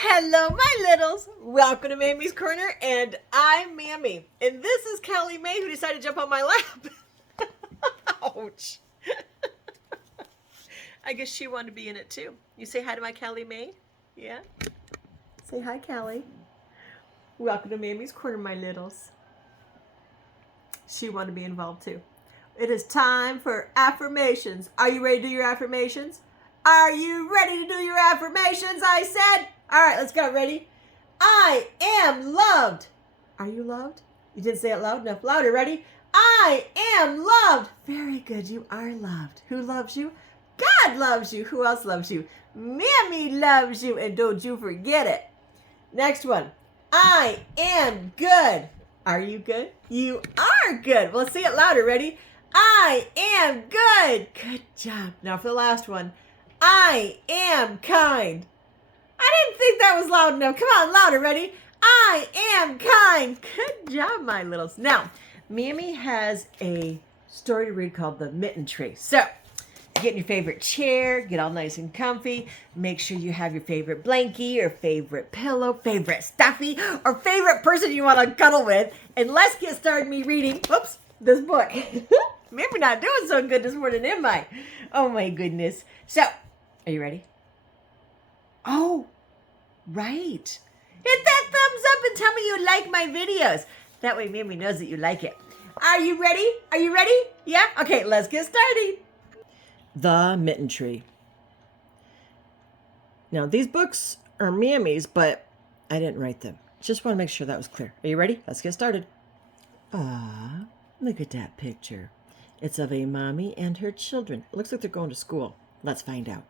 Hello, my littles. Welcome to Mammy's Corner, and I'm Mammy. And this is Callie Mae, who decided to jump on my lap. Ouch. I guess she wanted to be in it too. You say hi to my Callie Mae? Yeah? Say hi, Callie. Welcome to Mammy's Corner, my littles. She wanted to be involved too. It is time for affirmations. Are you ready to do your affirmations? Are you ready to do your affirmations? I said. All right, let's go. Ready? I am loved. Are you loved? You didn't say it loud enough. Louder. Ready? I am loved. Very good. You are loved. Who loves you? God loves you. Who else loves you? Mammy loves you. And don't you forget it. Next one. I am good. Are you good? You are good. Well, let's say it louder. Ready? I am good. Good job. Now for the last one. I am kind. I didn't think that was loud enough. Come on, louder. Ready? I am kind. Good job, my littles. Now, Mammy has a story to read called The Mitten Tree. So, get in your favorite chair, get all nice and comfy. Make sure you have your favorite blankie or favorite pillow, favorite stuffy, or favorite person you want to cuddle with. And let's get started me reading, this book. Maybe not doing so good this morning, am I? Oh my goodness. So, are you ready? Oh, right. Hit that thumbs up and tell me you like my videos. That way Mammy knows that you like it. Are you ready? Are you ready? Yeah? Okay, let's get started. The Mitten Tree. Now, these books are Mammy's, but I didn't write them. Just want to make sure that was clear. Are you ready? Let's get started. Ah, look at that picture. It's of a mommy and her children. It looks like they're going to school. Let's find out.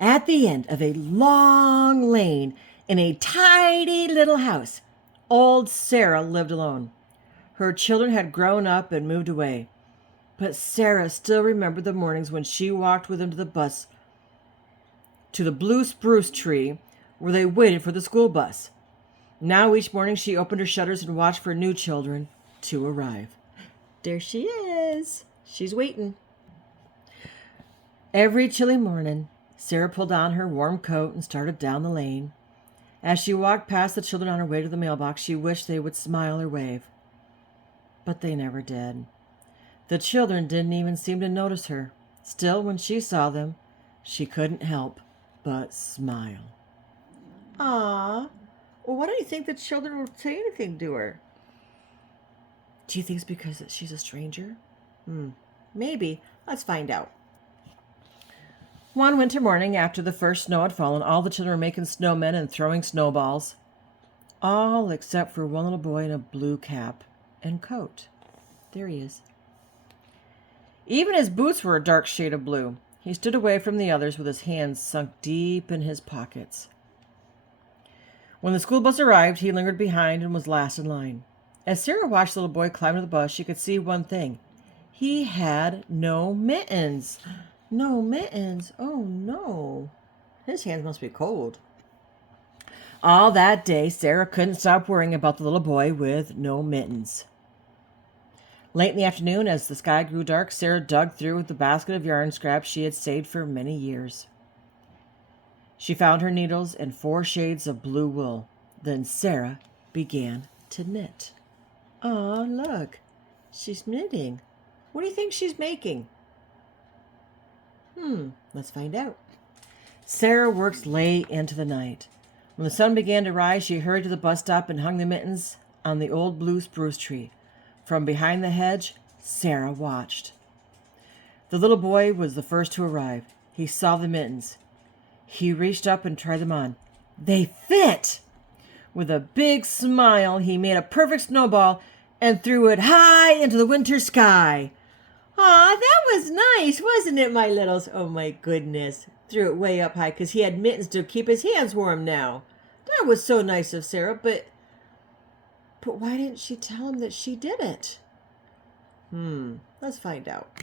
At the end of a long lane in a tidy little house, old Sarah lived alone. Her children had grown up and moved away, but Sarah still remembered the mornings when she walked with them to the bus, to the blue spruce tree where they waited for the school bus. Now each morning she opened her shutters and watched for new children to arrive. There she is. She's waiting. Every chilly morning, Sarah pulled on her warm coat and started down the lane. As she walked past the children on her way to the mailbox, she wished they would smile or wave. But they never did. The children didn't even seem to notice her. Still, when she saw them, she couldn't help but smile. Ah, well, why don't you think the children would say anything to her? Do you think it's because she's a stranger? Maybe. Let's find out. One winter morning, after the first snow had fallen, all the children were making snowmen and throwing snowballs. All except for one little boy in a blue cap and coat. There he is. Even his boots were a dark shade of blue. He stood away from the others with his hands sunk deep in his pockets. When the school bus arrived, he lingered behind and was last in line. As Sarah watched the little boy climb to the bus, she could see one thing. He had no mittens. No mittens. Oh, no. His hands must be cold. All that day, Sarah couldn't stop worrying about the little boy with no mittens. Late in the afternoon, as the sky grew dark, Sarah dug through the basket of yarn scraps she had saved for many years. She found her needles and 4 shades of blue wool. Then Sarah began to knit. Oh, look. She's knitting. What do you think she's making? Let's find out. Sarah worked late into the night. When the sun began to rise, she hurried to the bus stop and hung the mittens on the old blue spruce tree. From behind the hedge, Sarah watched. The little boy was the first to arrive. He saw the mittens. He reached up and tried them on. They fit! With a big smile, he made a perfect snowball and threw it high into the winter sky. Aw, that was nice, wasn't it, my littles? Oh, my goodness. Threw it way up high because he had mittens to keep his hands warm now. That was so nice of Sarah, but why didn't she tell him that she did it? Let's find out.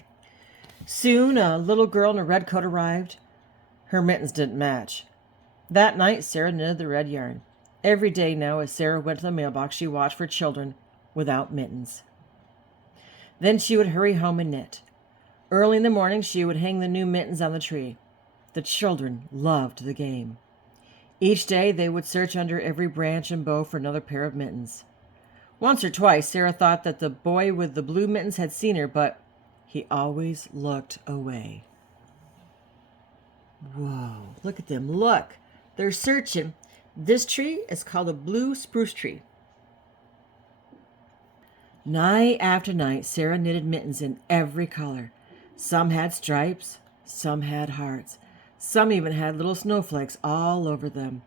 Soon, a little girl in a red coat arrived. Her mittens didn't match. That night, Sarah knitted the red yarn. Every day now, as Sarah went to the mailbox, she watched for children without mittens. Then she would hurry home and knit. Early in the morning, she would hang the new mittens on the tree. The children loved the game. Each day they would search under every branch and bough for another pair of mittens. Once or twice Sarah thought that the boy with the blue mittens had seen her, but he always looked away. Whoa, look at them, look. They're searching. This tree is called a blue spruce tree. Night after night, Sarah knitted mittens in every color. Some had stripes, some had hearts. Some even had little snowflakes all over them.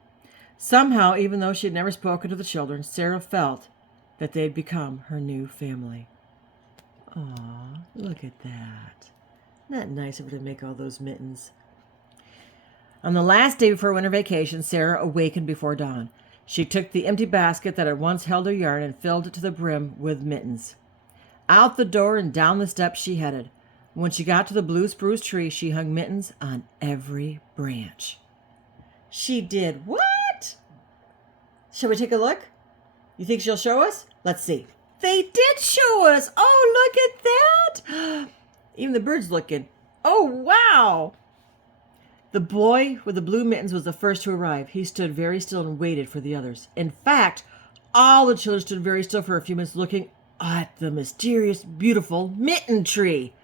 Somehow, even though she had never spoken to the children, Sarah felt that they had become her new family. Aw, look at that. Isn't that nice of her to make all those mittens? On the last day before winter vacation, Sarah awakened before dawn. She took the empty basket that had once held her yarn and filled it to the brim with mittens. Out the door and down the steps she headed. When she got to the blue spruce tree, she hung mittens on every branch. She did what? Shall we take a look? You think she'll show us? Let's see. They did show us. Oh, look at that. Even the bird's looking. Oh, wow. The boy with the blue mittens was the first to arrive. He stood very still and waited for the others. In fact, all the children stood very still for a few minutes looking at the mysterious, beautiful mitten tree.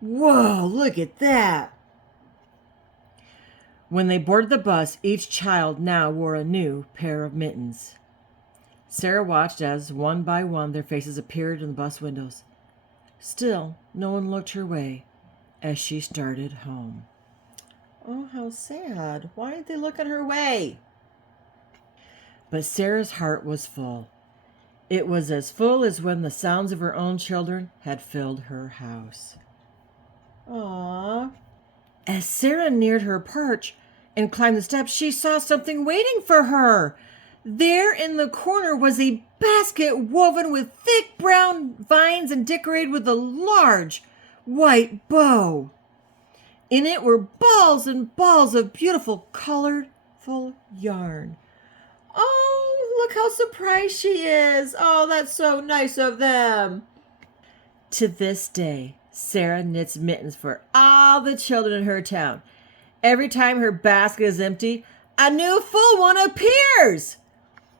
Whoa, look at that. When they boarded the bus, each child now wore a new pair of mittens. Sarah watched as, one by one, their faces appeared in the bus windows. Still, no one looked her way as she started home. Oh, how sad. Why didn't they look at her way? But Sarah's heart was full. It was as full as when the sounds of her own children had filled her house. Aww. As Sarah neared her perch and climbed the steps, she saw something waiting for her. There in the corner was a basket woven with thick brown vines and decorated with a large white bow. In it were balls and balls of beautiful, colorful yarn. Oh, look how surprised she is. Oh, that's so nice of them. To this day, Sarah knits mittens for all the children in her town. Every time her basket is empty, a new full one appears.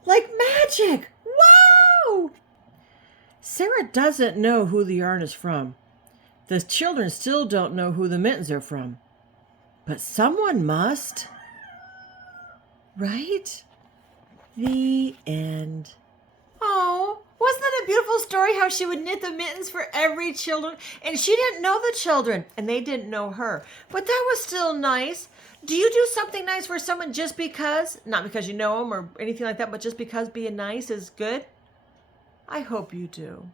Like magic. Wow! Sarah doesn't know who the yarn is from. The children still don't know who the mittens are from. But someone must. Right? The end. Oh, wasn't that a beautiful story how she would knit the mittens for every children? And she didn't know the children, and they didn't know her. But that was still nice. Do you do something nice for someone just because? Not because you know them or anything like that, but just because being nice is good? I hope you do.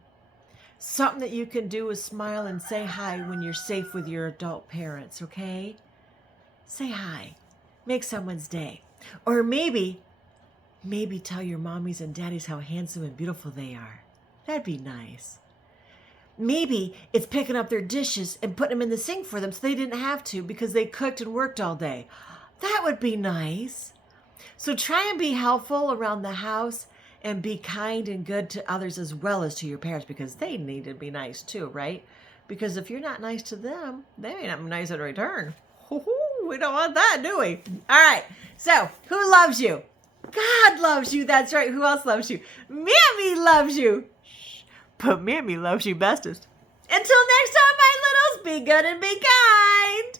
Something that you can do is smile and say hi when you're safe with your adult parents, okay? Say hi. Make someone's day. Or maybe tell your mommies and daddies how handsome and beautiful they are. That'd be nice. Maybe it's picking up their dishes and putting them in the sink for them so they didn't have to because they cooked and worked all day. That would be nice. So try and be helpful around the house and be kind and good to others as well as to your parents because they need to be nice too, right? Because if you're not nice to them, they may not be nice in return. We don't want that, do we? All right. So who loves you? God loves you. That's right. Who else loves you? Mammy loves you. Shh. But Mammy loves you bestest. Until next time, my littles, be good and be kind.